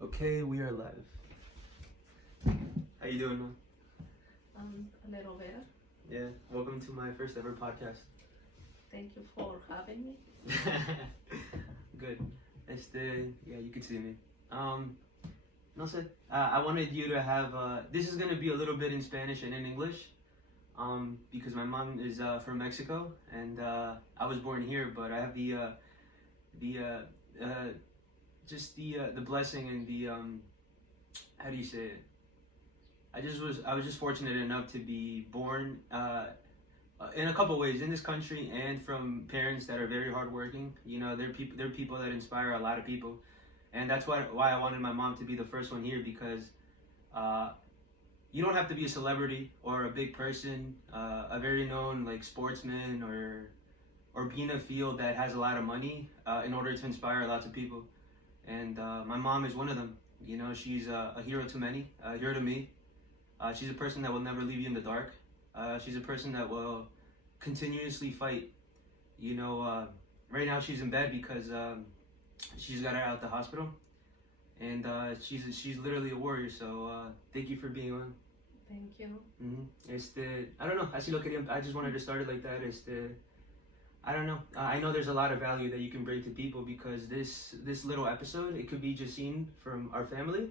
Okay, we are live. How you doing, man? A little better. Yeah, welcome to my first ever podcast. Thank you for having me. Good. Yeah, you can see me. No sé. I wanted you to have, this is going to be a little bit in Spanish and in English, because my mom is from Mexico, and I was born here, but I have the blessing and the, how do you say it? I was just fortunate enough to be born in a couple ways in this country and from parents that are very hardworking. You know, they're people that inspire a lot of people, and that's why I wanted my mom to be the first one here, because you don't have to be a celebrity or a big person, a very known like sportsman or be in a field that has a lot of money in order to inspire lots of people. And my mom is one of them. You know, she's a hero to many, a hero to me. She's a person that will never leave you in the dark. She's a person that will continuously fight. You know, right now she's in bed because she's got her out of the hospital, and she's literally a warrior. So thank you for being on. Thank you. I don't know. I just wanted to start it like that. I don't know. I know there's a lot of value that you can bring to people, because this little episode, it could be just seen from our family,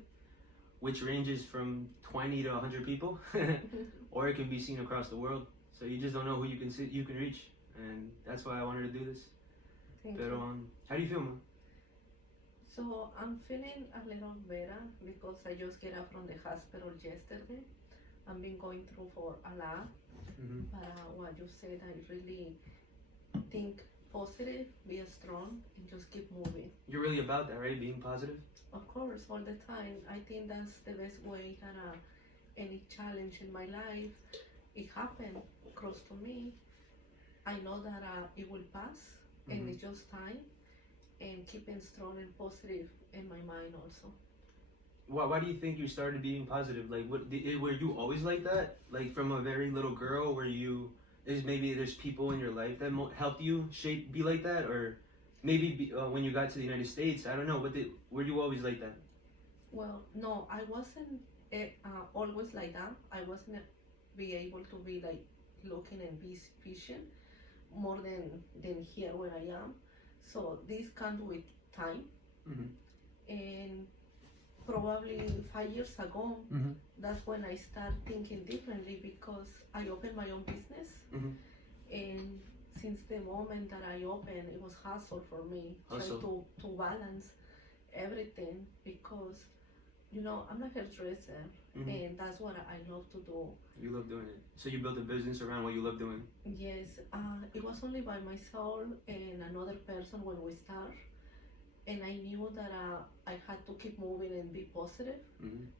which ranges from 20 to 100 people, or it can be seen across the world. So you just don't know who you can reach, and that's why I wanted to do this. Thank you. How do you feel, man? So I'm feeling a little better because I just get out from the hospital yesterday. I've been going through for a lot, but what you said, I really think positive, be strong, and just keep moving. You're really about that, right? Being positive? Of course, all the time. I think that's the best way that any challenge in my life, it happened close to me. I know that it will pass, and it's just time, and keeping strong and positive in my mind also. Why do you think you started being positive? Like, were you always like that? Like from a very little girl, maybe there's people in your life that helped you be like that, or maybe when you got to the United States, I don't know. Were you always like that? Well, no, I wasn't always like that. I wasn't be able to be like looking and be vision more than here where I am. So this comes with time, and probably 5 years ago, that's when I start thinking differently, because I opened my own business, and since the moment that I opened, it was hustle for me, trying to balance everything, because you know I'm a hairdresser, and that's what I love to do. You love doing it, so you built a business around what you love doing. Yes, it was only by myself and another person when we start, and I knew that I had to keep moving and be positive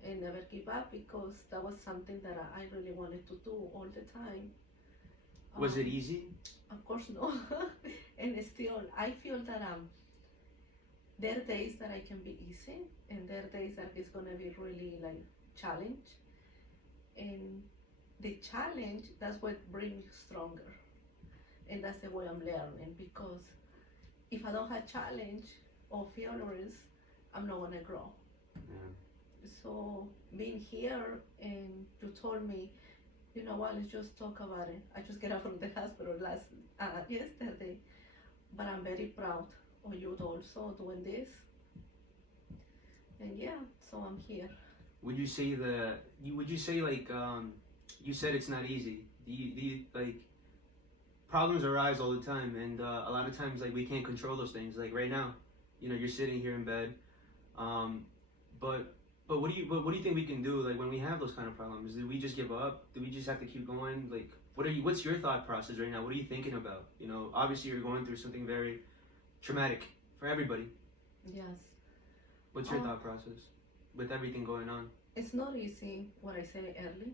and never give up, because that was something that I really wanted to do all the time. Was it easy? Of course no. And still, I feel that there are days that I can be easy, and there are days that it's gonna be really like challenge. And the challenge, that's what brings you stronger. And that's the way I'm learning, because if I don't have challenge or failures, I'm not gonna grow. Yeah. So being here, and you told me, you know what, let's just talk about it. I just get out from the hospital yesterday, but I'm very proud of you also doing this. And yeah, so I'm here. Would you say like you said it's not easy? Do you like problems arise all the time, and a lot of times like we can't control those things. Like right now, you know, you're sitting here in bed, but what do you think we can do, like when we have those kind of problems? Do we just give up? Do we just have to keep going? Like what's your thought process right now? What are you thinking about? You know, obviously you're going through something very traumatic for everybody. Yes. What's your thought process with everything going on? It's not easy, what I said early,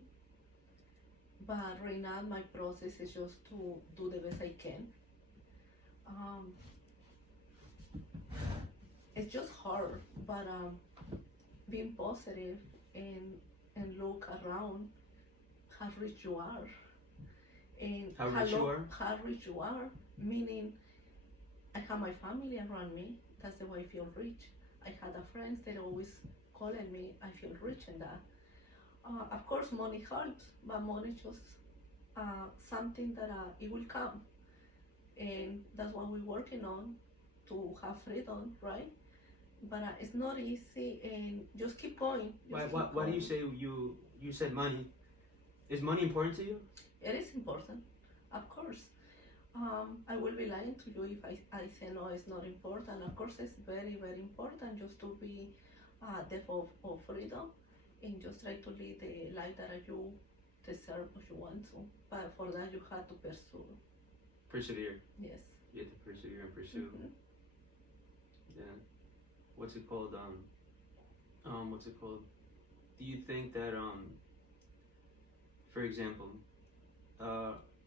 but right now my process is just to do the best I can. It's just hard, but being positive and look around how rich you are, and how rich you are, meaning I have my family around me. That's the way I feel rich. I had a friends that always calling me, I feel rich in that. Of course, money helps, but money just something that it will come, and that's what we're working on to have freedom, right? But it's not easy, and just keep going. Why do you say you said money? Is money important to you? It is important, of course. I will be lying to you if I say no, it's not important. Of course, it's very, very important just to be depth of freedom and just try to lead the life that you deserve or you want to. But for that, you have to pursue. Persevere. Yes. You have to persevere and pursue. Mm-hmm. Yeah. What's it called? What's it called? Do you think that for example,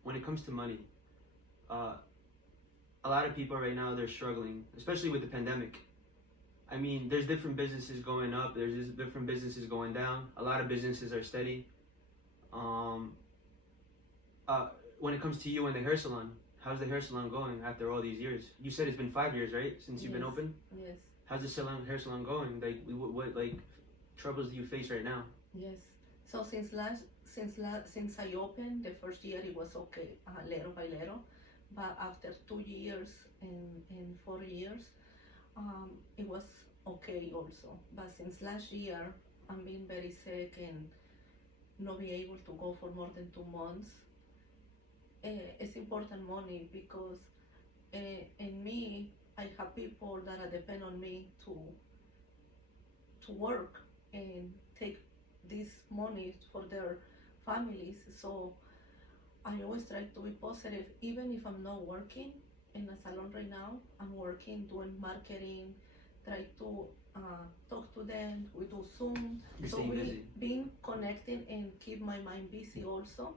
when it comes to money, a lot of people right now they're struggling, especially with the pandemic. I mean, there's different businesses going up. There's different businesses going down. A lot of businesses are steady. When it comes to you and the hair salon, how's the hair salon going after all these years? You said it's been 5 years, right, since you've been open? Yes. How's the hair salon going? Like, what troubles do you face right now? Yes. So since I opened, the first year it was okay, little by little, but after 2 years and 4 years, it was okay also. But since last year, I'm being very sick and not be able to go for more than 2 months. It's important money because in me, I have people that depend on me to work and take this money for their families. So I always try to be positive, even if I'm not working in a salon right now. I'm working, doing marketing, try to talk to them. We do Zoom. You're so staying we busy. being connected and keep my mind busy also.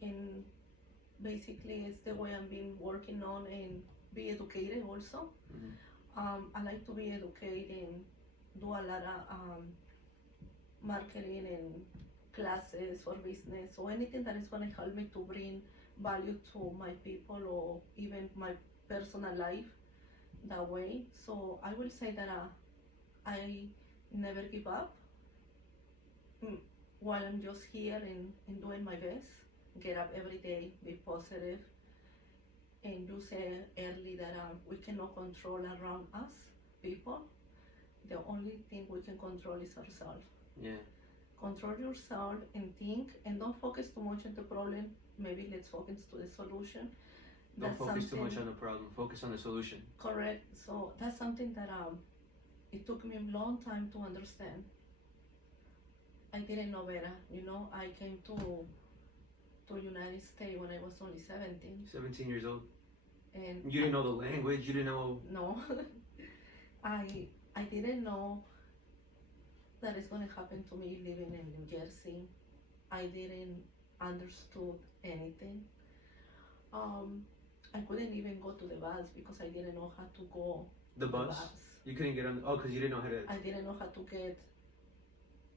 And basically, it's the way I'm being working on and be educated also. Mm-hmm. I like to be educated and do a lot of marketing and classes for business or anything that is going to help me to bring value to my people or even my personal life that way. So I will say that I never give up while I'm just here and doing my best. Get up every day, be positive, and you said early that we cannot control around us, people. The only thing we can control is ourselves. Yeah. Control yourself and think, and don't focus too much on the problem. Maybe let's focus to the solution. Don't focus too much on the problem. Focus on the solution. Correct. So that's something that it took me a long time to understand. I didn't know better. I came to United States when I was only 17. 17 years old. And you didn't know the language. You didn't know. No, I didn't know that it's gonna happen to me living in New Jersey. I didn't understood anything. I couldn't even go to the bus because I didn't know how to go. The bus? You couldn't get on. Oh, because you didn't know how to. I didn't know how to get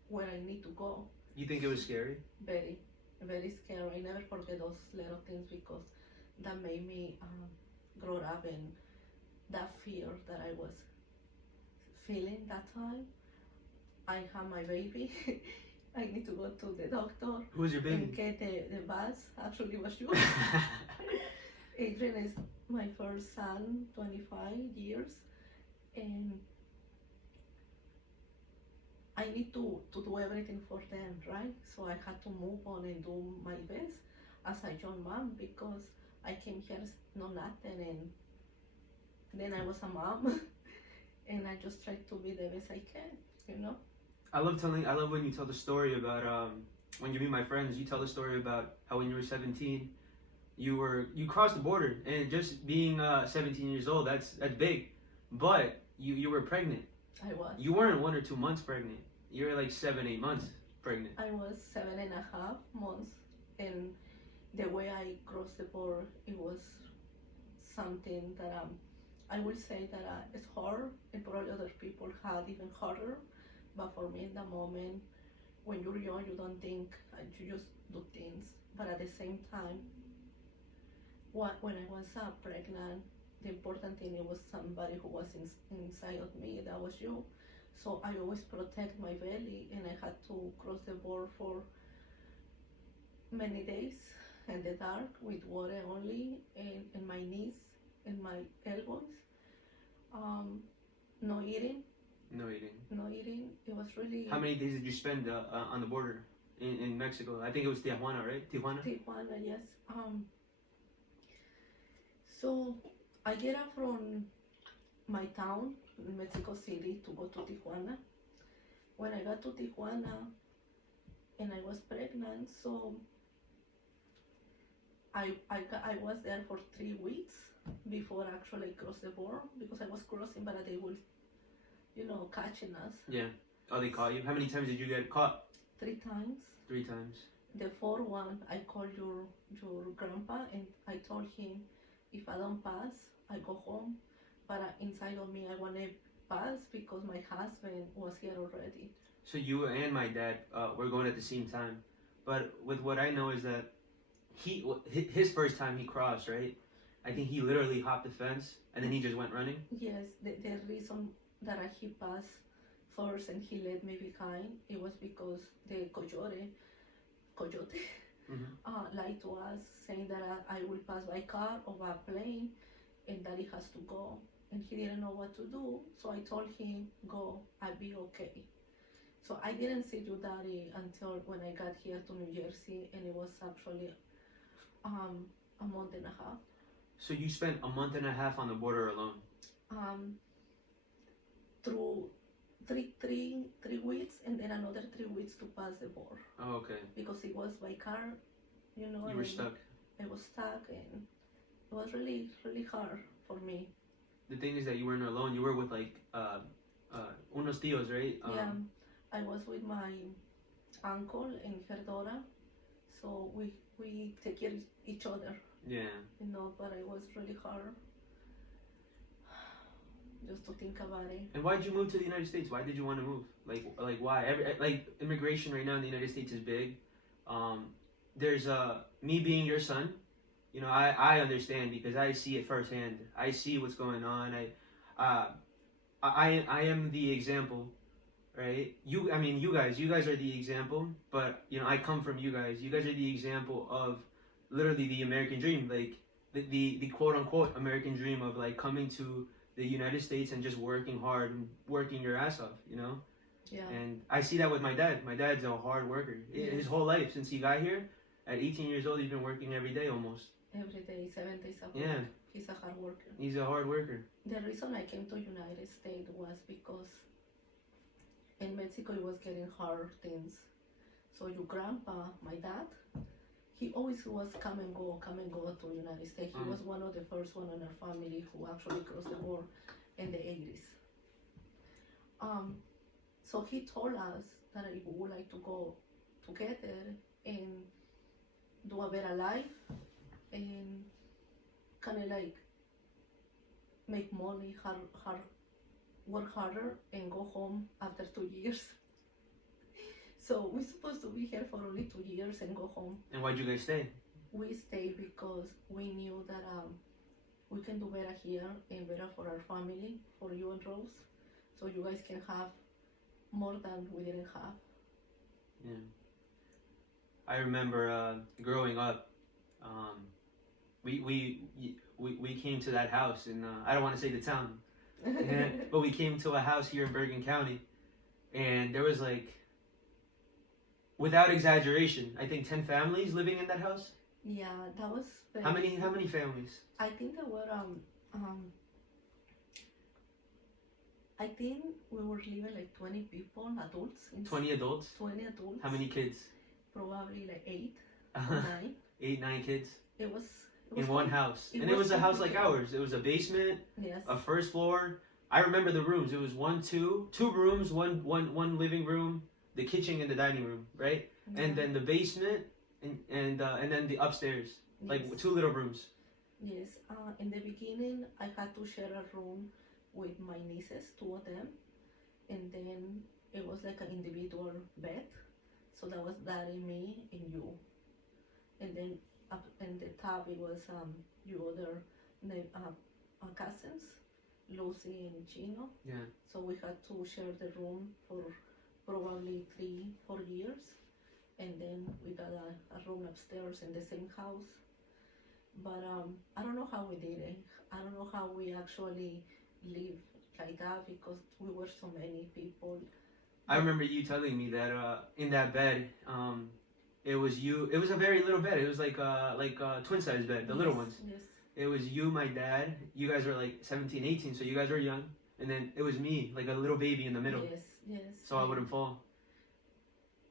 where I need to go. You think it was scary? Very, very scary. I never forget those little things because that made me grow up in that fear that I was feeling that time. I have my baby. I need to go to the doctor. Who's your baby? And get the bus. Actually, it was you. Adrian is my first son, 25 years, and I need to do everything for them, right? So I had to move on and do my best as a young mom because I came here know nothing, and then I was a mom, and I just tried to be the best I can, I love when you tell the story about when you meet my friends. You tell the story about how when you were 17, you crossed the border, and just being 17 years old, that's big, but you were pregnant. I was. You weren't 1 or 2 months pregnant. You were like 7-8 months pregnant. I was 7.5 months, and the way I crossed the border, it was something that I will say that it's hard, and probably other people had even harder. But for me, in the moment, when you're young, you don't think, you just do things. But at the same time, when I was pregnant, the important thing it was somebody who was inside of me. That was you. So I always protect my belly, and I had to cross the border for many days in the dark with water only, and my knees and my elbows. Um, no eating, No eating. no eating. It was really How many days did you spend on the border in Mexico? I think it was Tijuana, right? Tijuana? Tijuana, yes. So I get up from my town, Mexico City, to go to Tijuana. When I got to Tijuana and I was pregnant, so I was there for 3 weeks before actually I crossed the border, because I was crossing, but they were, catching us. Yeah. Oh, they caught you? How many times did you get caught? 3 times. 3 times. The fourth one, I called your grandpa, and I told him, if I don't pass, I go home. But inside of me, I want to pass because my husband was here already. So you and my dad were going at the same time. But with what I know is that his first time he crossed, right? I think he literally hopped the fence and then he just went running. Yes, the reason that he passed first and he left me behind, it was because the coyote lied to us, saying that I will pass by car or by plane, and that he has to go. And he didn't know what to do, so I told him, go, I'll be okay. So I didn't see your daddy until when I got here to New Jersey, and it was actually a month and a half. So you spent a month and a half on the border alone? Through three weeks, and then another 3 weeks to pass the border. Oh, okay. Because it was by car, You were stuck. I was stuck, and it was really, really hard for me. The thing is that you weren't alone. You were with like unos tíos, right? Yeah, I was with my uncle and her daughter, so we take care of each other. Yeah. But it was really hard just to think about it. And why did you move to the United States? Why did you want to move? Like why? Like immigration right now in the United States is big. There's me being your son. I understand because I see it firsthand. I see what's going on. I am the example, right? You guys are the example. But I come from you guys. You guys are the example of literally the American dream, like the quote unquote American dream of like coming to the United States and just working hard and working your ass off, Yeah. And I see that with my dad. My dad's a hard worker. Yes. His whole life since he got here, at 18 years old, he's been working every day almost. Every day, 7 days a week. Yeah. He's a hard worker. He's a hard worker. The reason I came to United States was because in Mexico it was getting hard things. So your grandpa, my dad, he always was come and go to United States. He was one of the first one in our family who actually crossed the border in the 80s. So he told us that if we would like to go together and do a better life and kind of like make money, work harder, and go home after 2 years. So we're supposed to be here for only 2 years and go home. And why'd you guys stay? We stayed because we knew that we can do better here and better for our family, for you and Rose, so you guys can have more than we didn't have. Yeah. I remember growing up, we came to that house in I don't want to say the town, but we came to a house here in Bergen County, and there was like, without exaggeration, I think 10 families living in that house. Yeah, that was very... How many families? I think there were I think we were living like 20 people, adults. 20 adults? 20 adults. How many kids? Probably like 8 or 9. 8, 9 kids? It was in one house. And it was a house like ours. It was a basement, yes, a first floor. I remember the rooms. It was two rooms, one living room, the kitchen and the dining room, right? Yeah. And then the basement and then the upstairs, yes, like 2 little rooms. Yes. In the beginning, I had to share a room with my nieces, 2 of them, and then it was like an individual bed. So that was Daddy, me, and you. And then up in the top, it was your other cousins Lucy and Chino. Yeah. So we had to share the room for probably 3-4 years, and then we got a room upstairs in the same house. But I don't know how we did it. I don't know how we actually lived like that because we were so many people. I remember you telling me that in that bed, it was you. It was a very little bed. It was like a twin size bed, the little ones. Yes. It was you, my dad. You guys were like 17, 18, so you guys were young. And then it was me, like a little baby in the middle. Yes. So I wouldn't fall.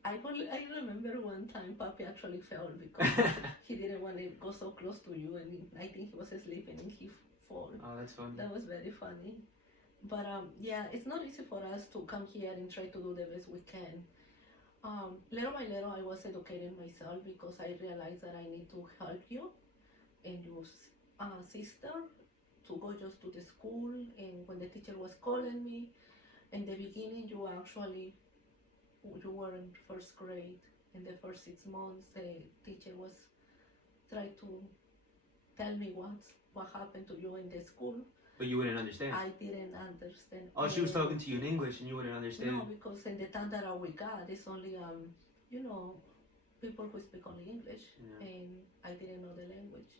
I remember one time Papi actually fell because he didn't want to go so close to you, and I think he was sleeping and he fell. Oh, that's funny. That was very funny. But yeah, it's not easy for us to come here and try to do the best we can. Little by little, I was educating myself because I realized that I need to help you and your sister to go just to the school. And when the teacher was calling me, in the beginning, you were in first grade. In the first 6 months, the teacher was trying to tell me what happened to you in the school. But you wouldn't understand. I didn't understand. Oh, she was talking to you in English and you wouldn't understand. No, because in the time that we got, it's only people who speak only English, and I didn't know the language.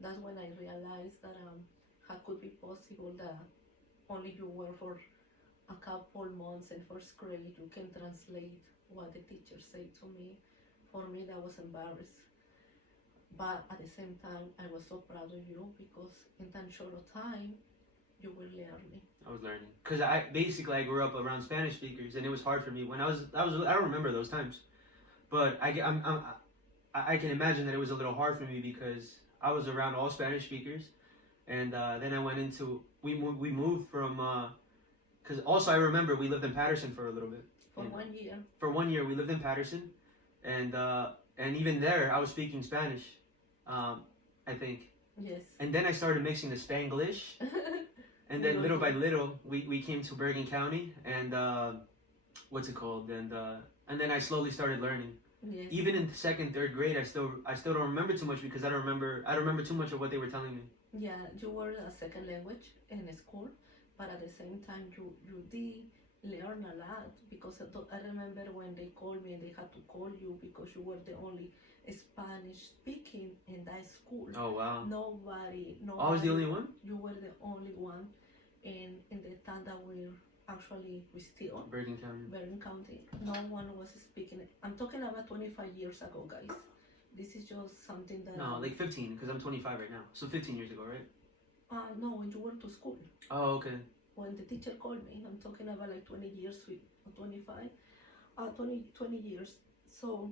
That's when I realized that how could be possible that only you were for a couple months in first grade you can translate what the teacher said to me. For me, that was embarrassing. But at the same time, I was so proud of you because in that short of time, you were learning. I was learning because I grew up around Spanish speakers, and it was hard for me when I don't remember those times, but I can imagine that it was a little hard for me because I was around all Spanish speakers, and then I went into we moved from because also I remember we lived in Patterson for a little bit. For 1 year. For 1 year, we lived in Patterson, and even there I was speaking Spanish. I think. Yes. And then I started mixing the Spanglish, and then little by little, we came to Bergen County, and what's it called? And then I slowly started learning. Yes. Even in second, third grade, I still don't remember too much because I don't remember too much of what they were telling me. Yeah, you were a second language in school, but at the same time, you did learn a lot because I remember when they called me and they had to call you because you were the only Spanish speaking in that school. Oh wow! Nobody. I was the only one. You were the only one, and in the time that we still Bergen County. No one was speaking. I'm talking about 25 years ago, guys. This is just something that. No, like 15 because I'm 25 right now. So 15 years ago, right? No, when you went to school. Oh, okay. When the teacher called me, I'm talking about like 20 years, 25, 20 years. So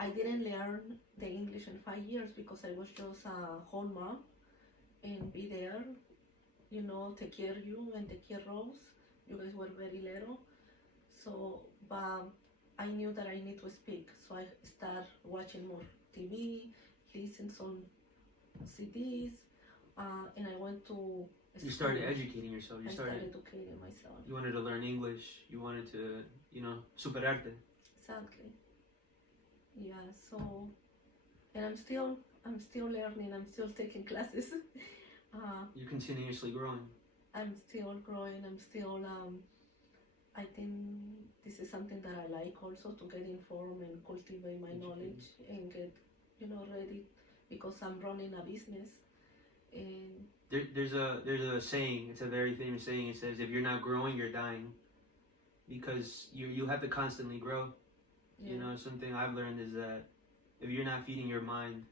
I didn't learn the English in 5 years because I was just a home mom and be there, take care of you and take care of Rose. You guys were very little. So, but I knew that I need to speak. So I started watching more TV, listen some CDs, and I went to You started educating yourself. I started educating myself. You wanted to learn English. You wanted to, superarte. Exactly. Yeah. So, and I'm still learning. I'm still taking classes. You're continuously growing. I'm still growing. I'm still. I think this is something that I like also to get informed and cultivate my knowledge and get, ready because I'm running a business. And there's a saying. It's a very famous saying. It says, "If you're not growing, you're dying," because you have to constantly grow. yeah. Something I've learned is that if you're not feeding your mind,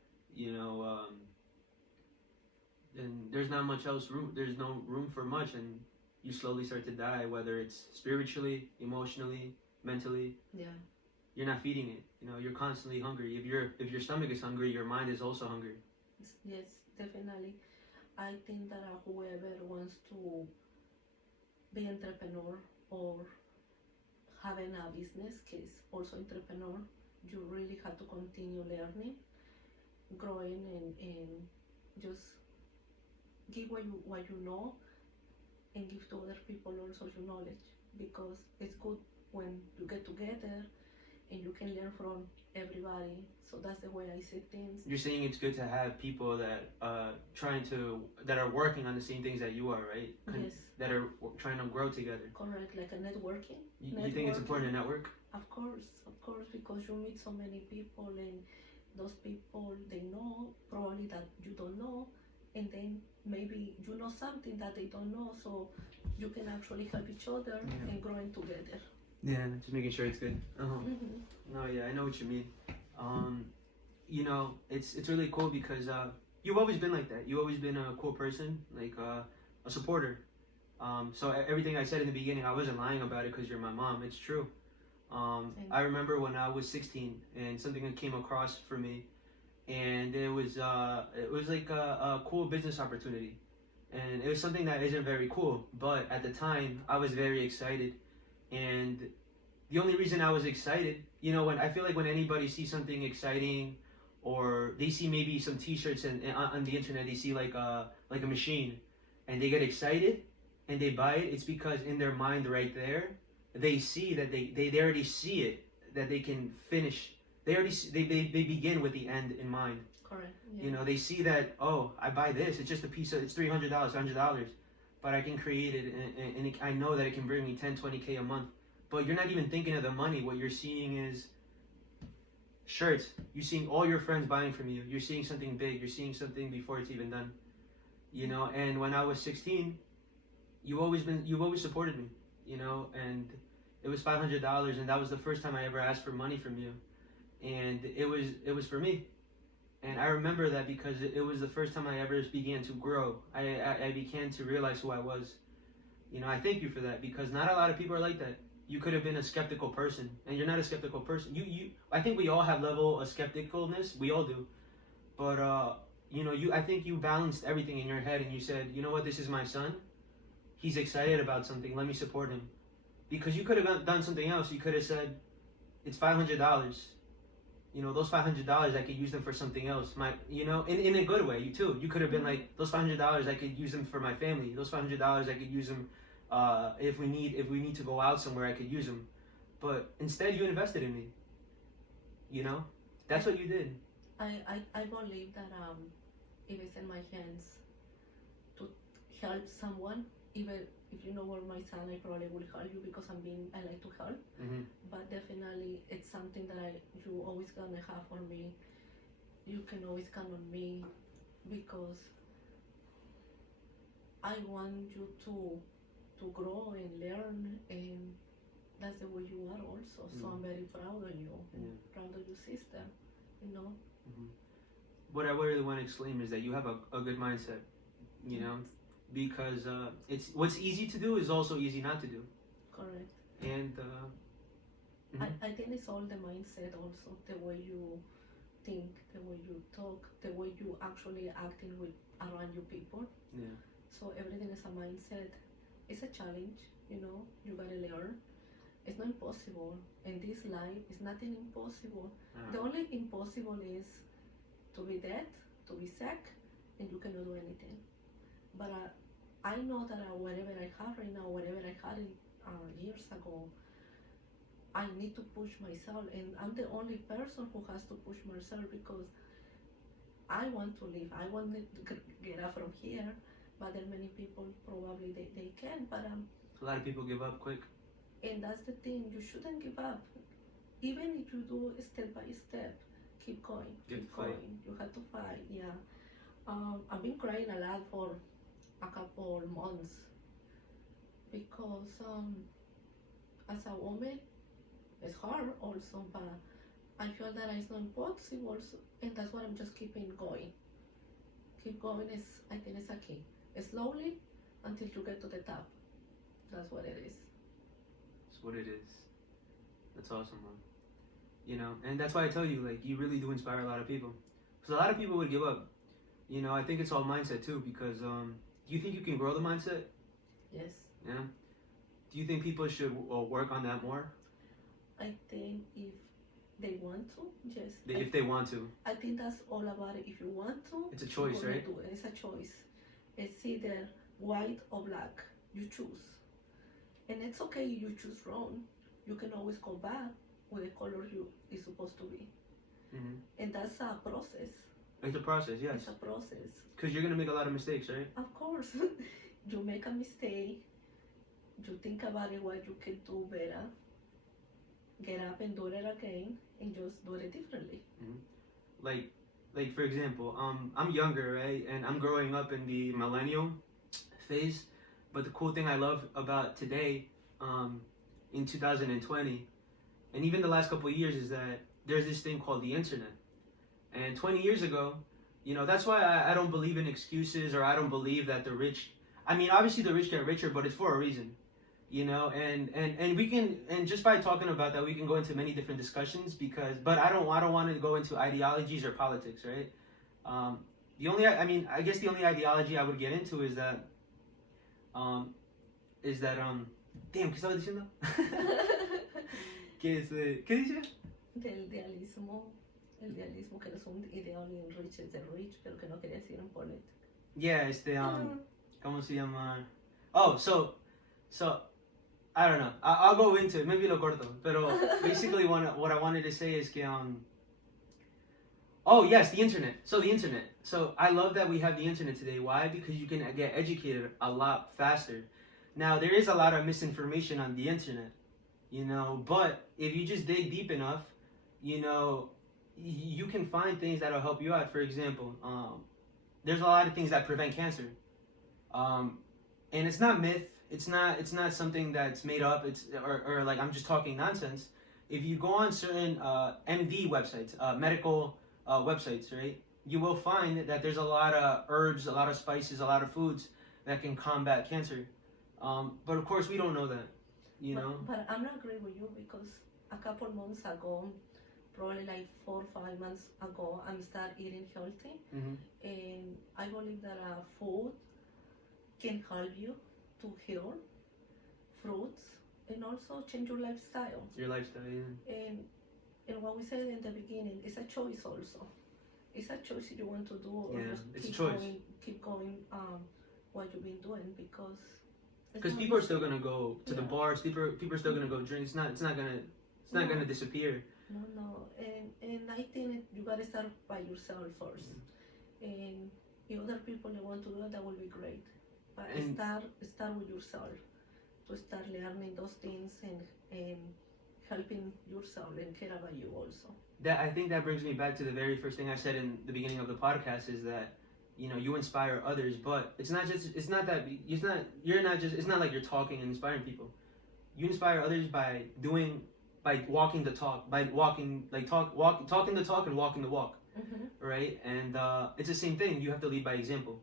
then there's not much else room. There's no room for much, and you slowly start to die. Whether it's spiritually, emotionally, mentally. Yeah. You're not feeding it. You're constantly hungry. If your stomach is hungry, your mind is also hungry. Yes, definitely. I think that whoever wants to be entrepreneur or having a business is also entrepreneur, you really have to continue learning, growing, and just give what you know and give to other people also your knowledge because it's good when you get together and you can learn from everybody. So that's the way I see things. You're saying it's good to have people that that are working on the same things that you are, right? Yes. That are trying to grow together. Correct, like a networking. You think it's important to network? Of course, because you meet so many people, and those people, they know probably that you don't know, and then maybe you know something that they don't know, so you can actually help each other and growing together. Yeah, just making sure it's good. No, yeah, I know what you mean. You know, it's really cool because you've always been like that. You've always been a cool person, like a supporter. So everything I said in the beginning, I wasn't lying about it because you're my mom. It's true. I remember when I was 16 and something came across for me, and it was like a cool business opportunity, and it was something that isn't very cool, but at the time I was very excited. And the only reason I was excited, you know, when I feel like when anybody sees something exciting, or they see maybe some T-shirts and on the internet, they see like a machine, and they get excited and they buy it. It's because in their mind right there, they see that they already see it, that they can finish. They begin with the end in mind. Correct. Yeah. You know, they see that, oh, I buy this. It's just a piece of, it's $300, $100, but I can create it, and I know that it can bring me 10, 20K a month. But you're not even thinking of the money. What you're seeing is shirts. You're seeing all your friends buying from you. You're seeing something big. You're seeing something before it's even done. You know, and when I was 16, you've always supported me, you know, and it was $500, and that was the first time I ever asked for money from you. And it was for me. And I remember that because it was the first time I ever began to grow. I began to realize who I was. You know, I thank you for that, because not a lot of people are like that. You could have been a skeptical person, and you're not a skeptical person. I think we all have level of skepticalness. We all do. But you know, I think you balanced everything in your head, and you said, you know what, this is my son. He's excited about something. Let me support him. Because you could have done something else. You could have said, it's $500. You know, those $500, I could use them for something else. You know, in a good way, you could have been like, those $500, I could use them for my family. Those $500, I could use them if we need to go out somewhere, I could use them. But instead, you invested in me. You know, that's what you did. I believe that if it's in my hands to help someone, even if you know where my son, I probably will help you because I like to help. But definitely, it's something that you always gonna have for me. You can always count on me, because I want you to grow and learn, and that's the way you are also. So I'm very proud of you, and proud of your sister, you know. What I really want to exclaim is that you have a good mindset, you know, because it's what's easy to do is also easy not to do. Correct. And I think it's all the mindset also, the way you think, the way you talk, the way you actually acting with around your people. Yeah. So everything is a mindset. It's a challenge, you know, you gotta learn. It's not impossible. In this life, it's nothing impossible. The only impossible is to be dead, to be sick, and you cannot do anything. But I know that whatever I have right now, whatever I had years ago, I need to push myself, and I'm the only person who has to push myself, because I want to live. I want to get out from here, but there are many people probably they can, but a lot of people give up quick. And that's the thing, you shouldn't give up. Even if you do step by step, keep going, keep going. You have to fight, yeah. I've been crying a lot for a couple months, because as a woman, it's hard also, but I feel that it's not impossible, and that's why I'm just keeping going. Keep going I think it's a key. Slowly until you get to the top. That's what it is. That's what it is. That's awesome, man. You know, and that's why I tell you, like, you really do inspire a lot of people. Because a lot of people would give up. You know, I think it's all mindset too, because do you think you can grow the mindset? Yes. Yeah? Do you think people should work on that more? I think if they want to, yes. If they want to. I think that's all about it. If you want to, it's a choice, right? It's a choice. It's either white or black. You choose. And it's okay if you choose wrong. You can always go back with the color you is supposed to be. Mm-hmm. And that's a process. It's a process, yes. It's a process. Because you're gonna make a lot of mistakes, right? Of course, you make a mistake, you think about it, what you can do better, get up and do it again, and just do it differently. Mm-hmm. Like for example, I'm younger, right, and I'm growing up in the millennial phase. But the cool thing I love about today, in 2020, and even the last couple of years, is that there's this thing called the internet. And 20 years ago, that's why I don't believe in excuses, or I don't believe that the rich. I mean, obviously the rich get richer, but it's for a reason. And we can, and just by talking about that, we can go into many different discussions, but I don't want to go into ideologies or politics, right? I guess the only ideology I would get into is that damn, ¿qué estaba diciendo? ¿Qué dice? Del idealismo, el idealismo que no es un ideal bien rich, es de rich, pero que no quería decir en política. Yeah, ¿cómo se llama? Oh, so I don't know. I'll go into it. Maybe lo corto. Pero basically, what I wanted to say is que oh yes, the internet. So the internet. So I love that we have the internet today. Why? Because you can get educated a lot faster. Now there is a lot of misinformation on the internet, but if you just dig deep enough, you can find things that'll help you out. For example, there's a lot of things that prevent cancer, and it's not myth. It's not something that's made up. Or like I'm just talking nonsense. If you go on certain MD websites, medical websites, right, you will find that there's a lot of herbs, a lot of spices, a lot of foods that can combat cancer. But of course, we don't know that, But I'm not agree with you, because a couple months ago, probably like 4 or 5 months ago, I started eating healthy, and I believe that food can help you to heal, fruits, and also change your lifestyle. Your lifestyle, yeah. And what we said in the beginning, it's a choice also. It's a choice if you want to do, or Yeah, just it's a choice. keep going what you've been doing, because people are still gonna go to the Yeah. bars. People are still gonna go drink. It's not gonna disappear. No, and I think you gotta start by yourself first, and if other people they want to do it, that will be great. But And- start with yourself, to start learning those things and helping yourself and care about you also. I think that brings me back to the very first thing I said in the beginning of the podcast, is that you inspire others, but it's not like you're talking and inspiring people. You inspire others by walking the talk, talking the talk and walking the walk, right? And it's the same thing. You have to lead by example.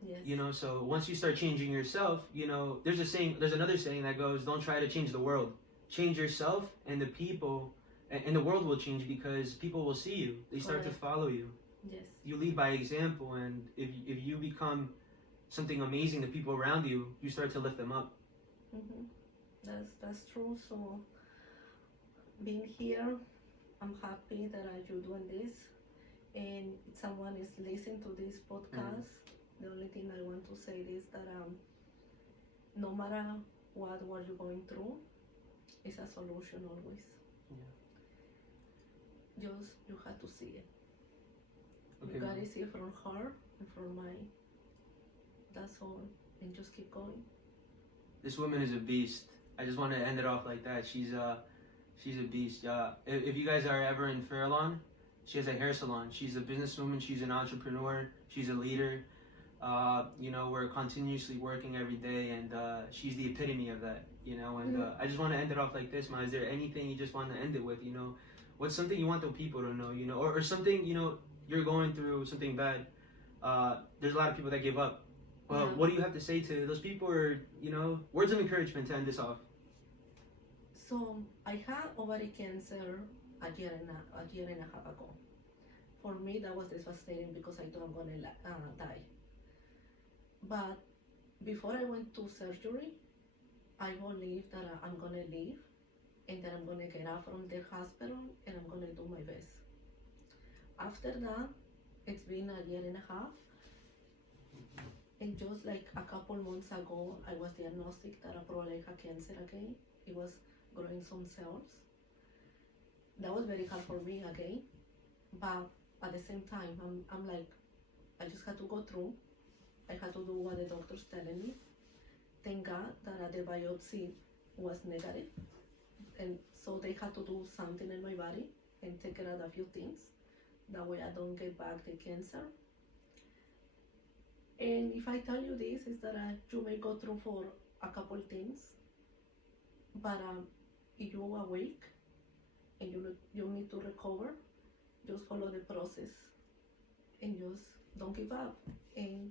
Yes. So once you start changing yourself, there's another saying that goes, don't try to change the world, change yourself, and the people and the world will change, because people will see you, they start to Correct. follow you. Yes. You lead by example, and if you become something amazing to people around you, you start to lift them up. That's true. So being here, I'm happy that you're doing this, and if someone is listening to this podcast, the only thing I want to say is that no matter what you're going through, it's a solution always. Just you have to see it. Okay, You Mom. gotta see it from her and from mine. That's all, and just keep going. This woman is a beast. I just want to end it off like that. She's a beast. If you guys are ever in Fairlawn, she has a hair salon. She's a businesswoman. She's an entrepreneur. She's a leader. We're continuously working every day, and she's the epitome of that. And I just want to end it off like this, Ma. Is there anything you just want to end it with? What's something you want the people to know? Or something you're going through something bad. There's a lot of people that give up. Well, Yeah. what do you have to say to those people, or words of encouragement to end this off? So I had ovary cancer a year and a half ago. For me, that was devastating, because I thought I'm gonna die. But before I went to surgery, I believed that I'm gonna live, and that I'm gonna get out from the hospital, and I'm gonna do my best. After that, it's been a year and a half, and just like a couple months ago, I was diagnosed that I probably had cancer again. It was growing some cells, that was very hard for me again. But at the same time, I'm like, I just had to go through. I had to do what the doctor's telling me. Thank God that the biopsy was negative, and so they had to do something in my body and take out a few things. That way I don't get back the cancer. And if I tell you this, is that you may go through for a couple things, but if you are awake and you need to recover, just follow the process and just don't give up and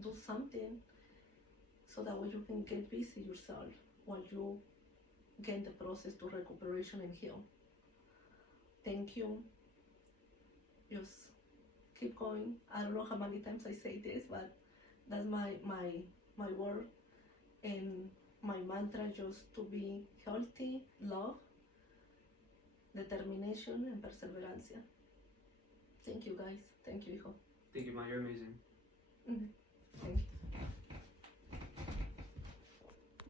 do something so that way you can get busy yourself while you get the process to recuperation and heal. Thank you. Just keep going. I don't know how many times I say this, but that's my word and my mantra, just to be healthy, love, determination, and perseverance. Thank you, guys. Thank you, hijo. Thank you, Ma. You're amazing. Thank you.